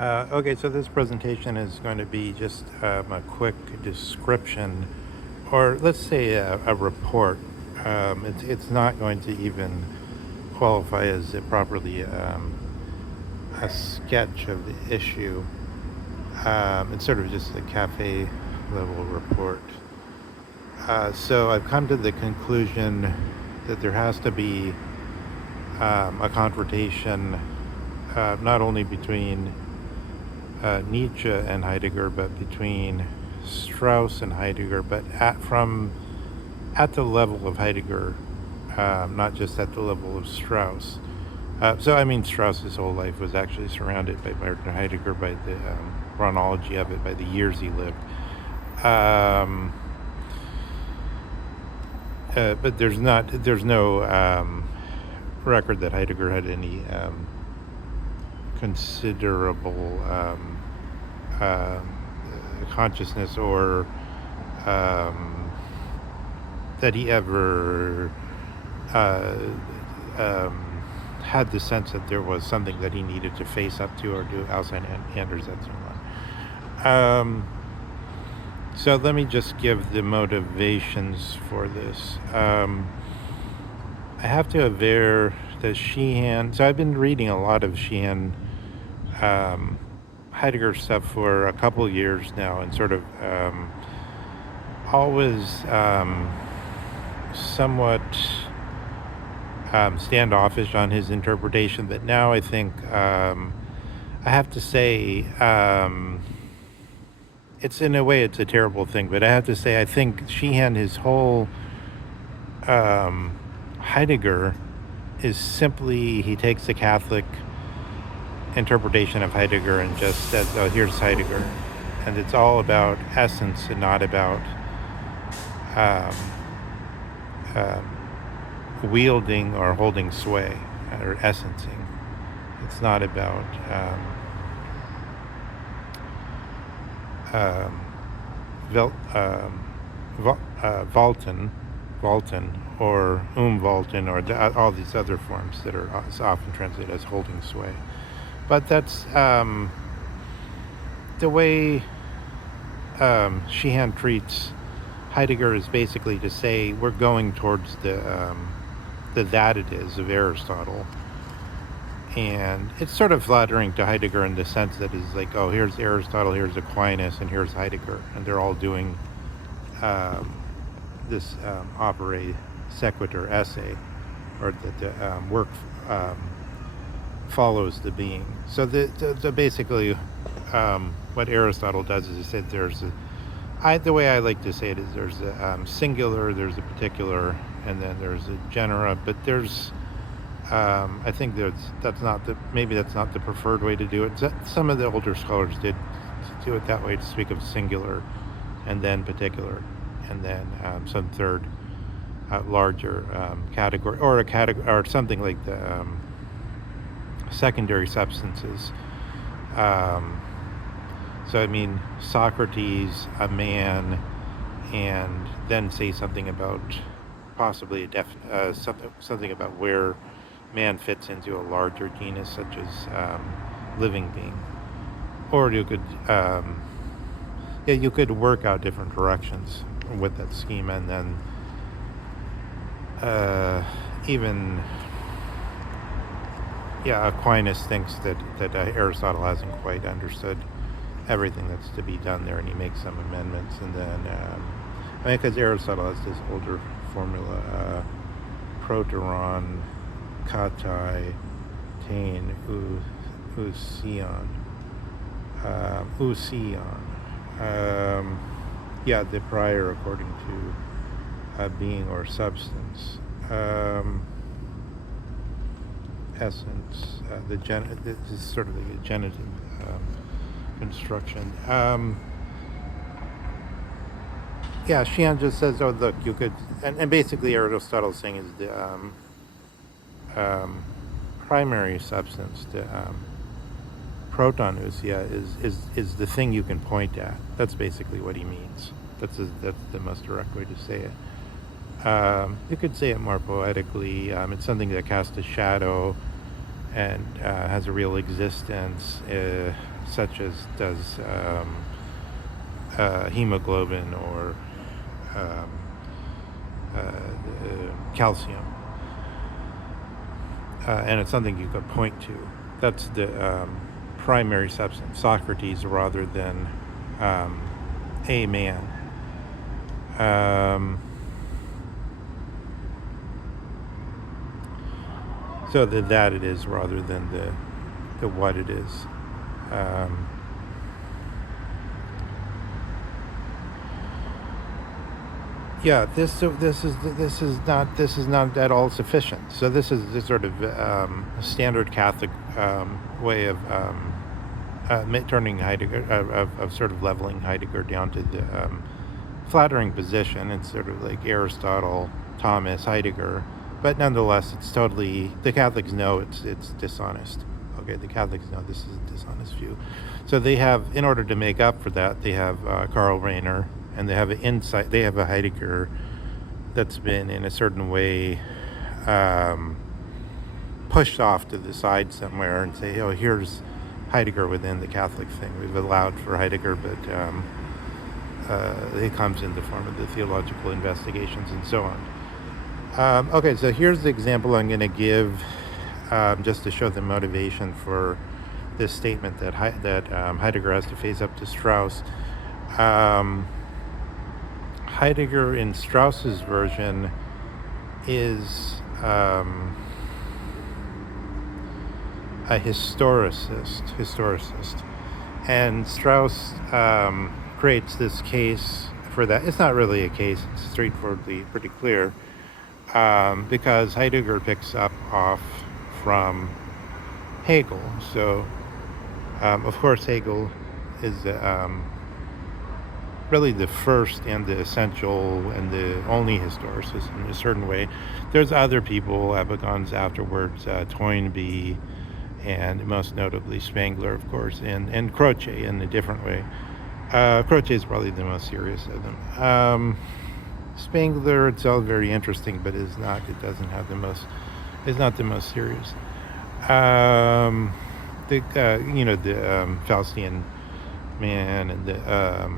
Okay, so this presentation is going to be just a quick description, or let's say a report. It's not going to even qualify as properly a sketch of the issue. It's sort of just a cafe level report. So I've come to the conclusion that there has to be a confrontation not only between Nietzsche and Heidegger, but between Strauss and Heidegger, but at the level of Heidegger, not just at the level of Strauss. So I mean, Strauss's whole life was actually surrounded by Martin Heidegger, by the chronology of it, by the years he lived. Um, but there's no record that Heidegger had any considerable consciousness, or that he ever uh, had the sense that there was something that he needed to face up to or do outside Anders Zetterlund. So let me just give the motivations for this. I have to aver that Sheehan. So I've been reading a lot of Sheehan, Heidegger stuff for a couple years now, and sort of always somewhat standoffish on his interpretation. But now I think I have to say, it's in a way it's a terrible thing, but I have to say I think Sheehan, his whole Heidegger is simply, he takes the Catholic interpretation of Heidegger and just says, oh, here's Heidegger. And it's all about essence and not about um, wielding or holding sway or essencing. It's not about Walton, or Walton, or all these other forms that are often translated as holding sway. But that's the way Sheehan treats Heidegger, is basically to say we're going towards the that it is of Aristotle. And it's sort of flattering to Heidegger in the sense that it's like, oh, here's Aristotle, here's Aquinas, and here's Heidegger, and they're all doing this opere sequitur essay, or that the work follows the being. So the basically what Aristotle does is he said there's the way I like to say it is there's a singular, there's a particular, and then there's a genera, but there's I think that's not the preferred way to do it. Some of the older scholars did do it that way, to speak of singular and then particular, and then some third larger category, or a category, or something like the secondary substances. So I mean, Socrates, a man, and then say something about possibly something about where man fits into a larger genus, such as living being. Or you could you could work out different directions with that schema, and then even Aquinas thinks that Aristotle hasn't quite understood everything that's to be done there, and he makes some amendments. And then because Aristotle has this older formula, proteron katai tain usion, the prior according to being or substance, essence, this is sort of the genitive construction. Sheehan just says, oh, look, you could, and basically Aristotle's saying is the primary substance, the protonousia, is the thing you can point at. That's basically what he means. That's the most direct way to say it. You could say it more poetically. It's something that casts a shadow, and has a real existence, such as does hemoglobin or um, calcium. And it's something you could point to. That's the primary substance, Socrates, rather than a man. So that it is rather than the what it is. Yeah, this is not at all sufficient. So this is the sort of standard Catholic way of turning Heidegger, of sort of leveling Heidegger down to the flattering position. It's sort of like Aristotle, Thomas, Heidegger, but nonetheless, it's totally, the Catholics know it's dishonest. Okay, the Catholics know this is a dishonest view. So they have, in order to make up for that, they have Karl Rahner, and they have an insight. They have a Heidegger that's been in a certain way pushed off to the side somewhere, and say, oh, here's Heidegger within the Catholic thing. We've allowed for Heidegger, but it comes in the form of the theological investigations and so on. Okay, so here's the example I'm going to give just to show the motivation for this statement that Heidegger has to face up to Strauss. Heidegger, in Strauss's version, is a historicist, and Strauss creates this case for that. It's not really a case; it's straightforwardly pretty clear, because Heidegger picks up off from Hegel. So, of course, Hegel is really the first and the essential and the only historicist in a certain way. There's other people, Abegons afterwards, Toynbee, and most notably Spengler, of course, and Croce in a different way. Croce is probably the most serious of them. Spengler itself very interesting, but is not. It doesn't have the most. Is not the most serious. The Faustian man and the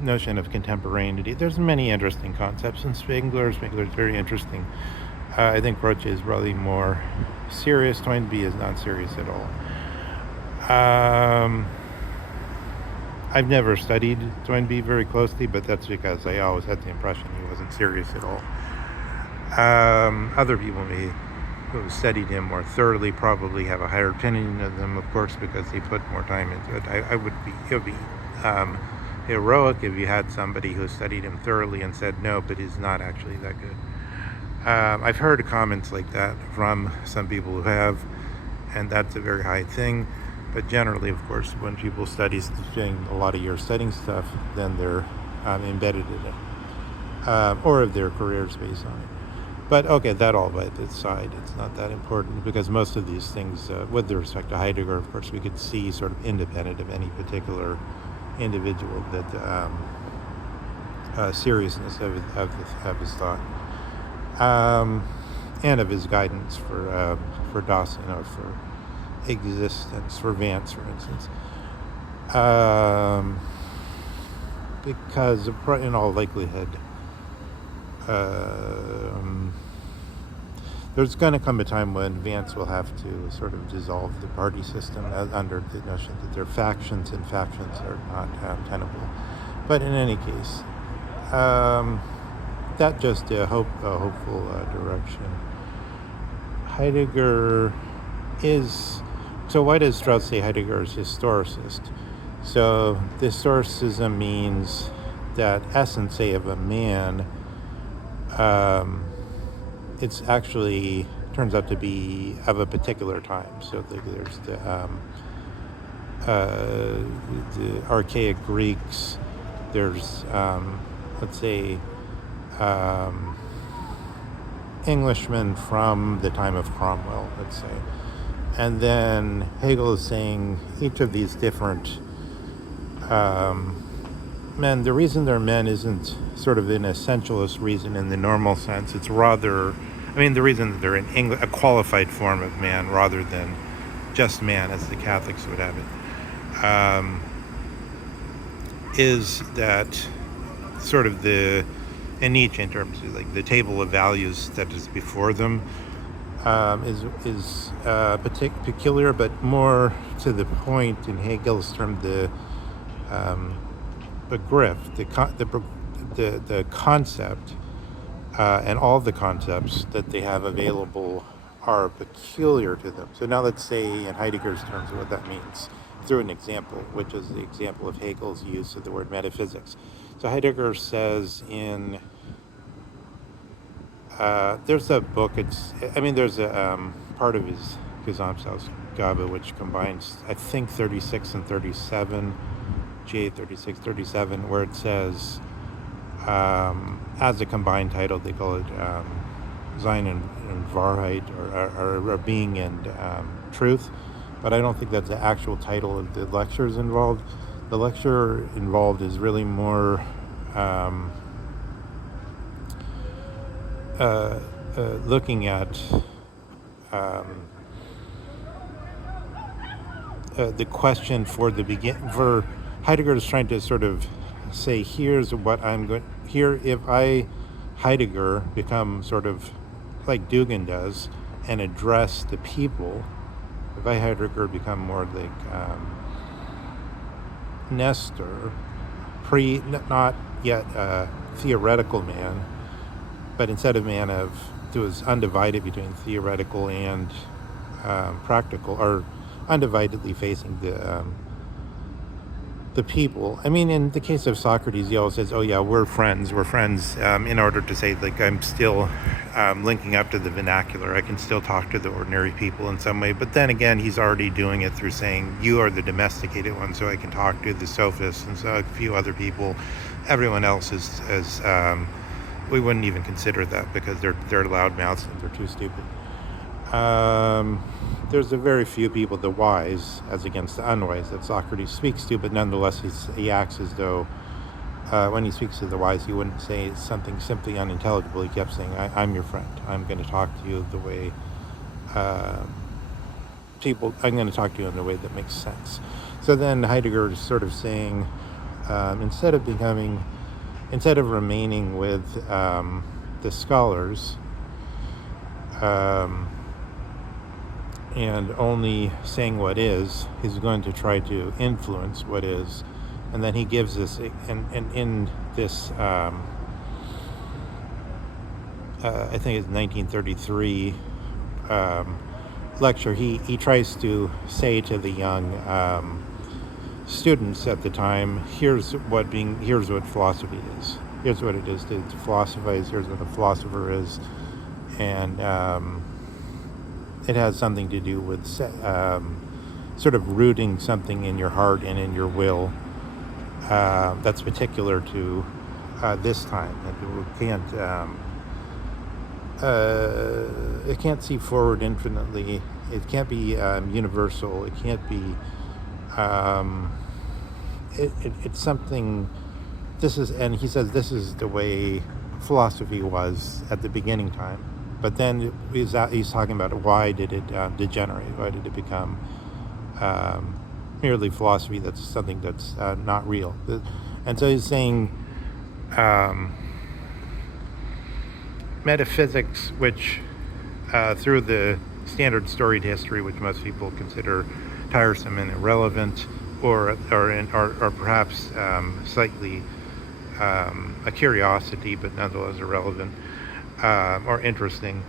notion of contemporaneity. There's many interesting concepts in Spengler. Spengler is very interesting. I think Croce is probably more serious. Toynbee is not serious at all. I've never studied Toynbee very closely, but that's because I always had the impression he wasn't serious at all. Other people who studied him more thoroughly probably have a higher opinion of them, of course, because they put more time into it. It would be heroic if you had somebody who studied him thoroughly and said no, but he's not actually that good. I've heard comments like that from some people who have, and that's a very high thing. But generally, of course, when people spend a lot of years studying stuff, then they're embedded in it, or if their careers based on it. But okay, that all by the side, it's not that important, because most of these things, with respect to Heidegger, of course, we could see sort of independent of any particular individual that seriousness of his thought, and of his guidance for Dawson, or for existence, for Vance, for instance, because in all likelihood, there's going to come a time when Vance will have to sort of dissolve the party system under the notion that there are factions, and factions are not tenable. But in any case, that just a hopeful direction. Heidegger is... So why does Strauss say Heidegger is historicist? So the historicism means that essence, say, of a man, it's actually turns out to be of a particular time. So there's the archaic Greeks. There's let's say Englishmen from the time of Cromwell, let's say. And then Hegel is saying each of these different men, the reason they're men isn't sort of an essentialist reason in the normal sense. It's rather I mean, the reason that they're in English, a qualified form of man rather than just man, as the Catholics would have it, is that sort of in Nietzsche, in terms of like the table of values that is before them, is peculiar, but more to the point in Hegel's term, the grift, the concept, and all the concepts that they have available are peculiar to them. So now let's say in Heidegger's terms what that means through an example, which is the example of Hegel's use of the word metaphysics. So Heidegger says there's a book, there's a part of his Gesamtausgabe which combines, I think, 36 and 37, G 36, 37, where it says, as a combined title, they call it Sein and Wahrheit, or Being and Truth, but I don't think that's the actual title of the lectures involved. The lecture involved is really more looking at the question for Heidegger is trying to sort of say, here's what I'm going here. If I, Heidegger, become sort of like Dugin does and address the people, if I, Heidegger, become more like Nestor, not yet theoretical man, but instead of man who is undivided between theoretical and practical, or undividedly facing the people. I mean, in the case of Socrates, he always says, oh yeah, we're friends, in order to say, like, I'm still linking up to the vernacular. I can still talk to the ordinary people in some way. But then again, he's already doing it through saying, you are the domesticated one, so I can talk to the sophists and so a few other people. Everyone else is we wouldn't even consider that because they're loudmouths and they're too stupid. There's a very few people, the wise as against the unwise, that Socrates speaks to, but nonetheless he acts as though when he speaks to the wise, he wouldn't say something simply unintelligible. He kept saying, I'm your friend. I'm going to talk to you the way I'm going to talk to you in a way that makes sense. So then Heidegger is sort of saying, instead of remaining with the scholars, and only saying what is, he's going to try to influence what is. And then he gives this, and in this, I think it's 1933 lecture, he tries to say to the young students at the time, here's what philosophy is. Here's what it is to philosophize. Here's what a philosopher is. And it has something to do with sort of rooting something in your heart and in your will that's particular to this time. It can't see forward infinitely. It can't be universal. It can't be. It's something. And he says this is the way philosophy was at the beginning time. But then he's talking about why did it degenerate? Why did it become merely philosophy that's something that's not real? And so he's saying metaphysics, which through the standard storied history, which most people consider tiresome and irrelevant, or perhaps slightly a curiosity, but nonetheless irrelevant, or interesting.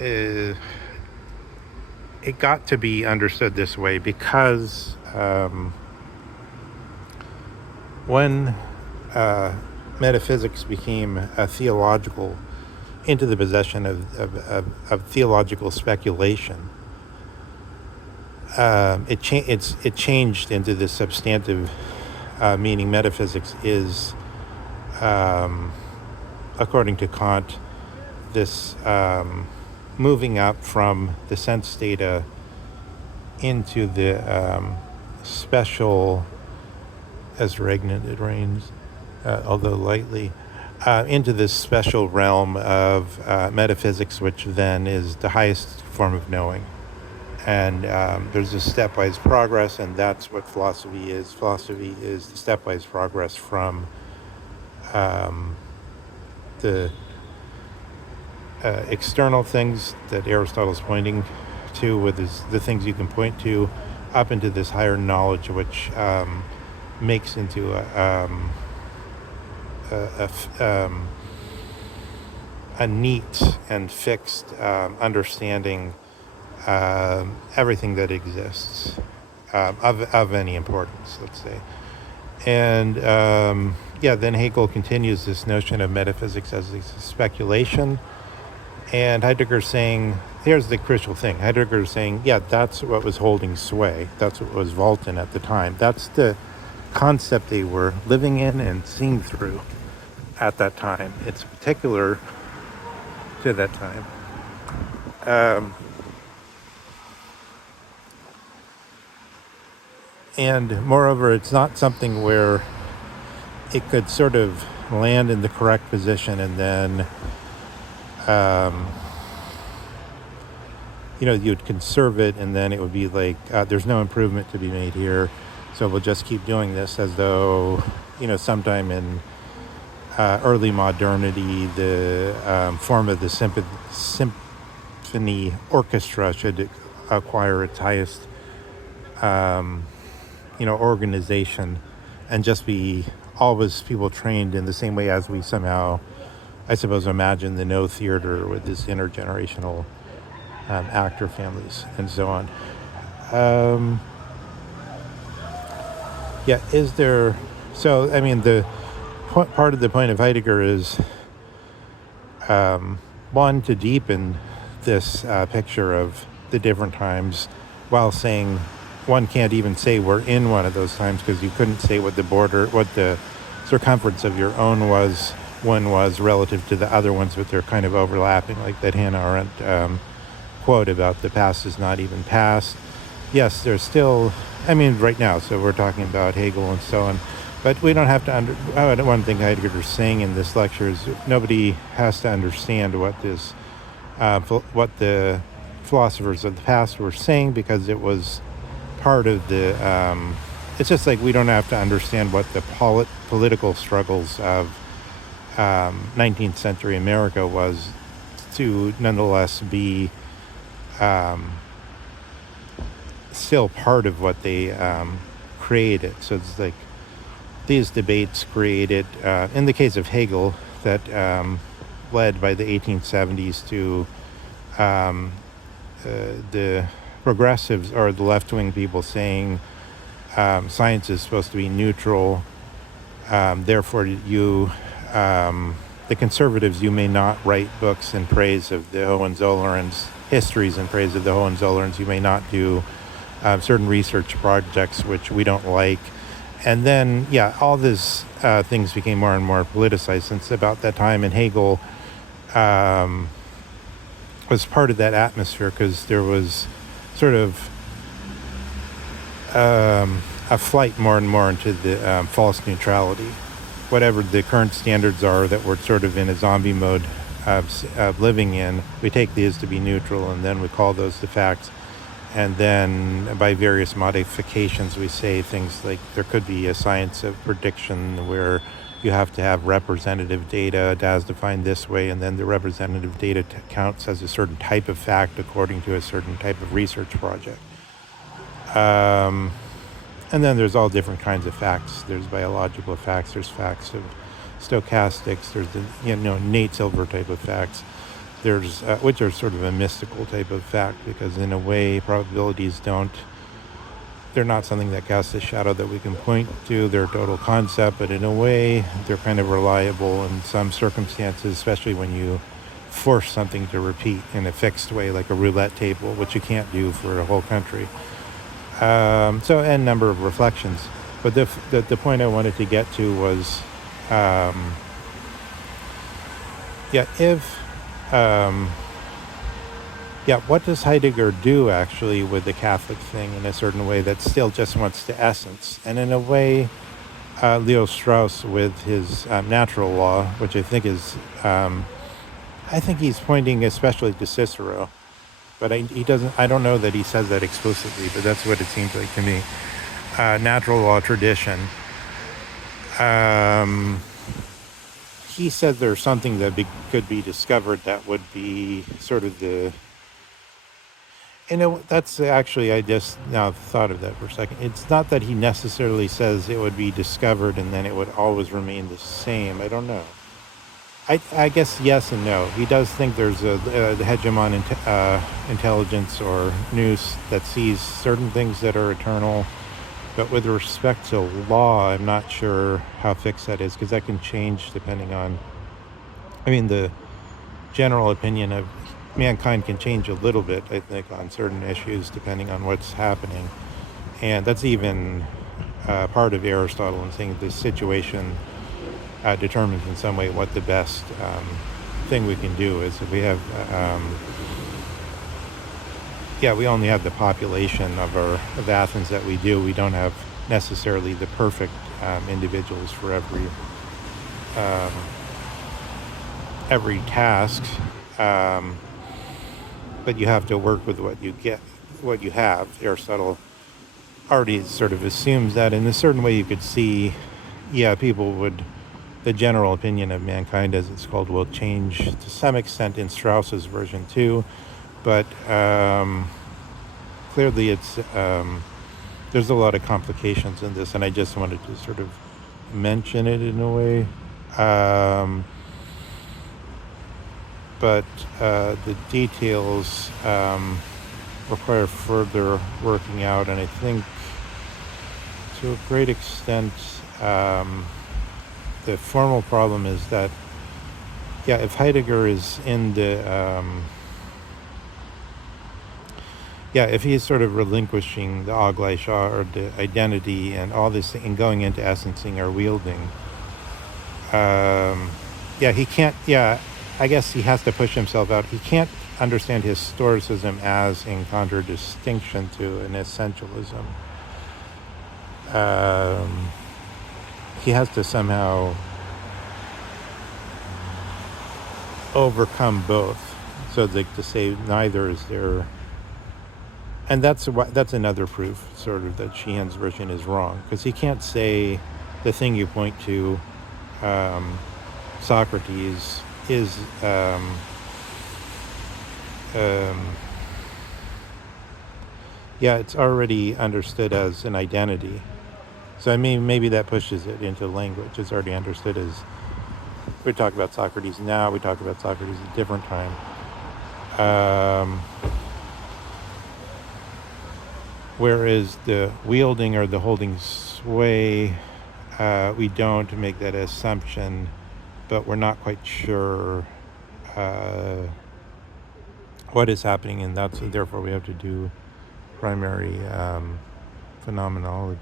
It got to be understood this way because when metaphysics became into the possession of theological speculation, it changed into this substantive meaning. Metaphysics is, according to Kant, this moving up from the sense data into the special, as regnant it reigns, although lightly, into this special realm of metaphysics, which then is the highest form of knowing. And there's a stepwise progress, and that's what philosophy is. Philosophy is the stepwise progress from the external things that Aristotle's pointing to, with the things you can point to, up into this higher knowledge, which makes into a neat and fixed understanding everything that exists of any importance, let's say. And then Hegel continues this notion of metaphysics as a speculation. And Heidegger's saying, here's the crucial thing. Heidegger's saying, that's what was holding sway. That's what was vaulting at the time. That's the concept they were living in and seeing through at that time. It's particular to that time. And moreover, it's not something where it could sort of land in the correct position and then you'd conserve it, and then it would be like, there's no improvement to be made here, so we'll just keep doing this, as though, sometime in early modernity, the form of the symphony orchestra should acquire its highest, organization, and just be always people trained in the same way as we somehow, I suppose, imagine the No Theater with this intergenerational actor families and so on. Is there... So, I mean, the part of the point of Heidegger is, one, to deepen this picture of the different times, while saying one can't even say we're in one of those times, because you couldn't say what the circumference of your own one was relative to the other ones, but they're kind of overlapping, like that Hannah Arendt quote about the past is not even past. Yes, there's still, right now, so we're talking about Hegel and so on, but we don't have to one thing Heidegger is saying in this lecture is nobody has to understand what the philosophers of the past were saying, because it was part of the, it's just like we don't have to understand what the political struggles of 19th century America was to nonetheless be still part of what they created. So it's like these debates created, in the case of Hegel, that led by the 1870s to the progressives or the left-wing people saying science is supposed to be neutral, therefore the conservatives, you may not write books in praise of the Hohenzollerns, histories in praise of the Hohenzollerns, you may not do certain research projects which we don't like. And then, all these things became more and more politicized since about that time, and Hegel was part of that atmosphere, because there was sort of a flight more and more into the false neutrality. Whatever the current standards are that we're sort of in a zombie mode of living in, we take these to be neutral, and then we call those the facts. And then by various modifications, we say things like there could be a science of prediction where you have to have representative data as defined this way, and then the representative data counts as a certain type of fact according to a certain type of research project. And then there's all different kinds of facts. There's biological facts, there's facts of stochastics, there's the Nate Silver type of facts. There's which are sort of a mystical type of fact, because in a way probabilities they're not something that casts a shadow that we can point to. They're a total concept, but in a way they're kind of reliable in some circumstances, especially when you force something to repeat in a fixed way, like a roulette table, which you can't do for a whole country. So n number of reflections. But the point I wanted to get to was, what does Heidegger do actually with the Catholic thing in a certain way that still just wants the essence? And in a way, Leo Strauss with his natural law, which I think he's pointing especially to Cicero, but he doesn't. I don't know that he says that explicitly, but that's what it seems like to me. Natural law tradition. Um, he said there's something that could be discovered that would be sort of the. And that's actually, I just now thought of that for a second. It's not that he necessarily says it would be discovered and then it would always remain the same. I don't know. I guess yes and no. He does think there's the hegemon intelligence or nous that sees certain things that are eternal. But with respect to law, I'm not sure how fixed that is because that can change depending on. I mean, the general opinion of mankind can change a little bit, I think, on certain issues depending on what's happening. And that's even part of Aristotle in saying the situation determines in some way what the best thing we can do is. If we have, we only have the population of Athens that we do. We don't have necessarily the perfect individuals for every task. But you have to work with what you have. Aristotle already sort of assumes that in a certain way you could see, the general opinion of mankind, as it's called, will change to some extent in Strauss's version too, but clearly there's a lot of complications in this, and I just wanted to sort of mention it in a way. But the details require further working out, and I think to a great extent the formal problem is that, if Heidegger is in the, if he's sort of relinquishing the Agleichah or the identity and all this and going into essencing or wielding, he can't, I guess he has to push himself out. He can't understand historicism as in contradistinction to an essentialism. He has to somehow overcome both, so to say neither is there. And that's another proof, sort of, that Sheehan's version is wrong, because he can't say the thing you point to, Socrates, is it's already understood as an identity. So I mean, maybe that pushes it into language. It's already understood as, we talk about Socrates now, we talk about Socrates at a different time. Whereas the wielding or the holding sway, we don't make that assumption, but we're not quite sure what is happening, and therefore we have to do primary phenomenology.